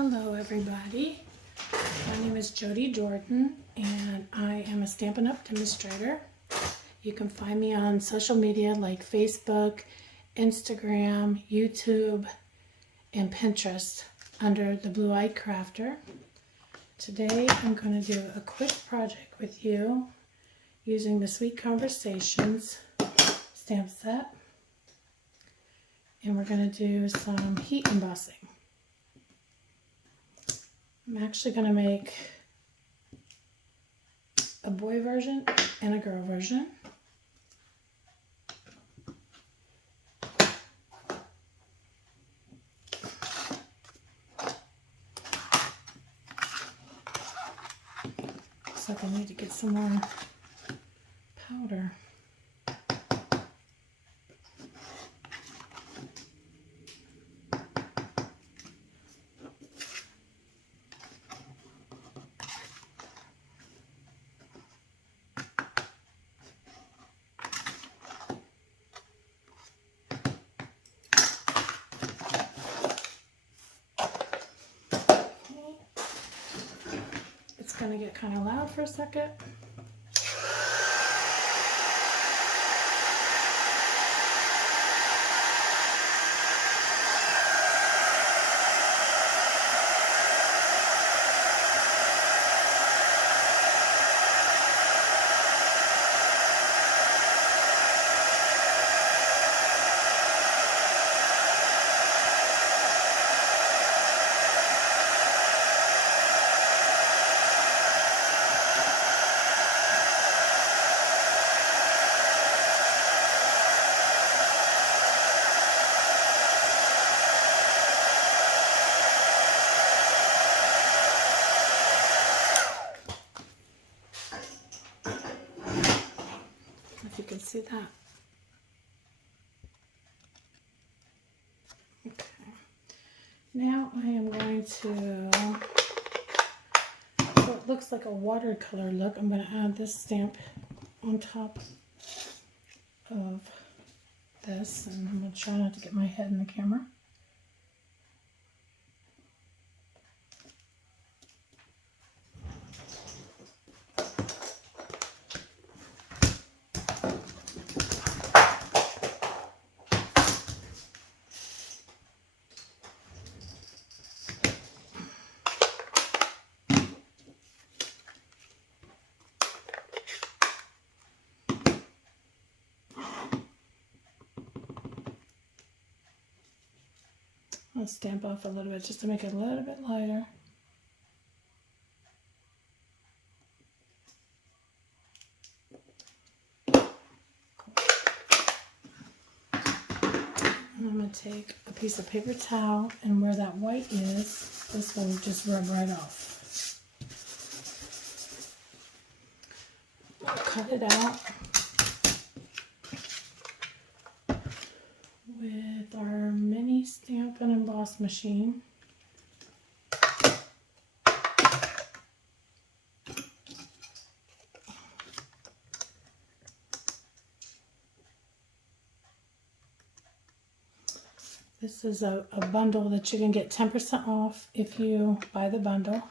Hello everybody, my name is Jody Jordan and I am a Stampin' UP demonstrator. You can find me on social media like Facebook, Instagram, YouTube, and Pinterest under the Blue Eyed Crafter. Today I'm going to do a quick project with you using the Sweet Conversations stamp set, and we're going to do some heat embossing. I'm actually going to make a boy version and a girl version. Looks like I need to get some more powder. It's going to get kind of loud for a second. If you can see that. Okay. Now I am going to, so it looks like a watercolor look. I'm going to add this stamp on top of this, and I'm going to try not to get my head in the camera. I'll stamp off a little bit just to make it a little bit lighter. And I'm going to take a piece of paper towel, and where that white is, this will just rub right off. I'll cut it out with our mini stamp and emboss machine. This is a bundle that you can get 10% off if you buy the bundle,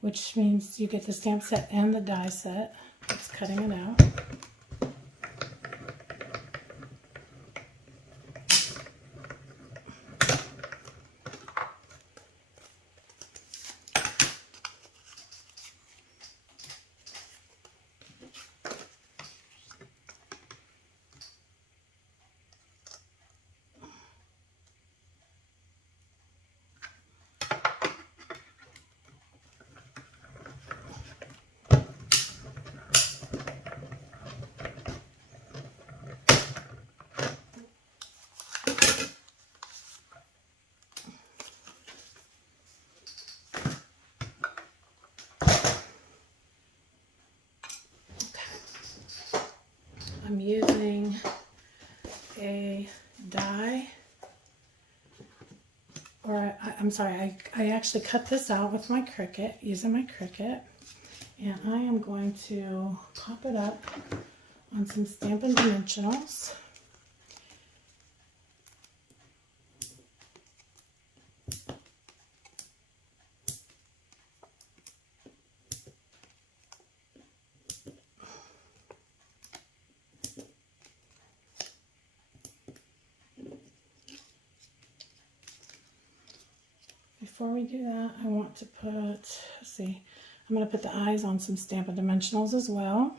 which means you get the stamp set and the die set. It's cutting it out. I'm using a die, or I'm sorry, I actually cut this out with my Cricut, using my Cricut, and I am going to pop it up on some Stampin' Dimensionals. before we do that, I want to put, let's see, I'm going to put the eyes on some Stampin' Dimensionals as well.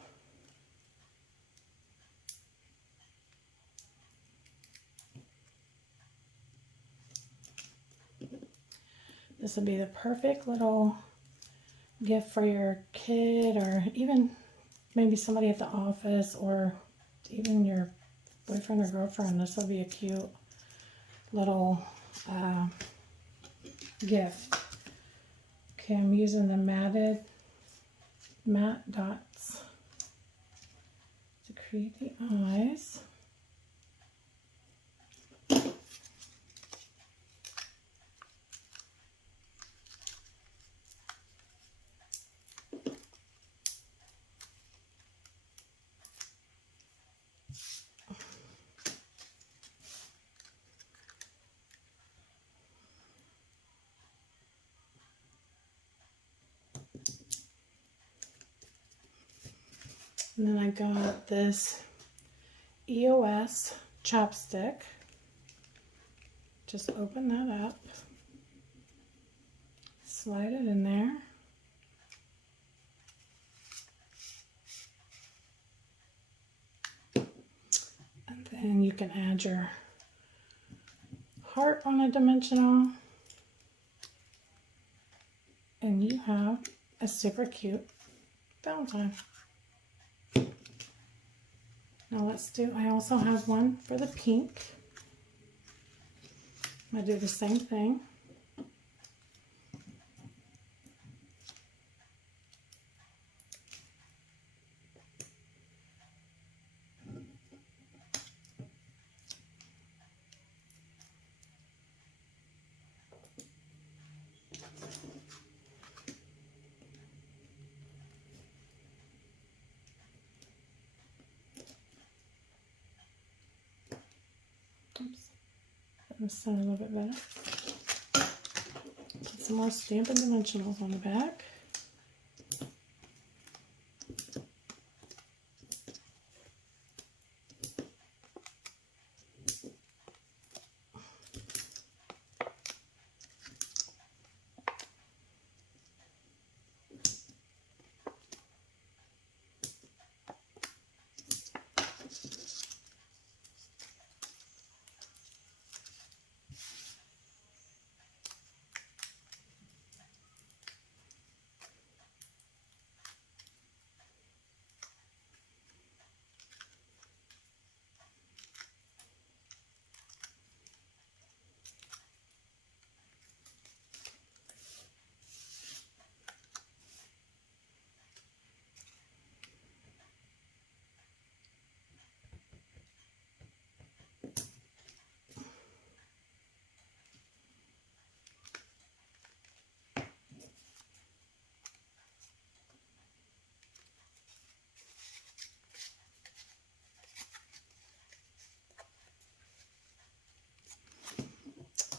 This would be the perfect little gift for your kid, or even maybe somebody at the office, or even your boyfriend or girlfriend. This will be a cute little gift. Okay, I'm using the matte dots to create the eyes. And then I got this EOS chapstick. Just open that up, slide it in there. And then you can add your heart on a dimensional. And you have a super cute Valentine. Now let's do, I also have one for the pink. I'm going to do the same thing. Oops, put this center a little bit better. Put some more Stampin' Dimensionals on the back.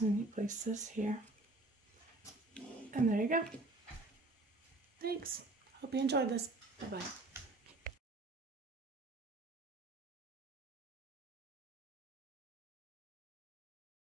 And you place this here. And there you go. Thanks. Hope you enjoyed this. Bye-bye.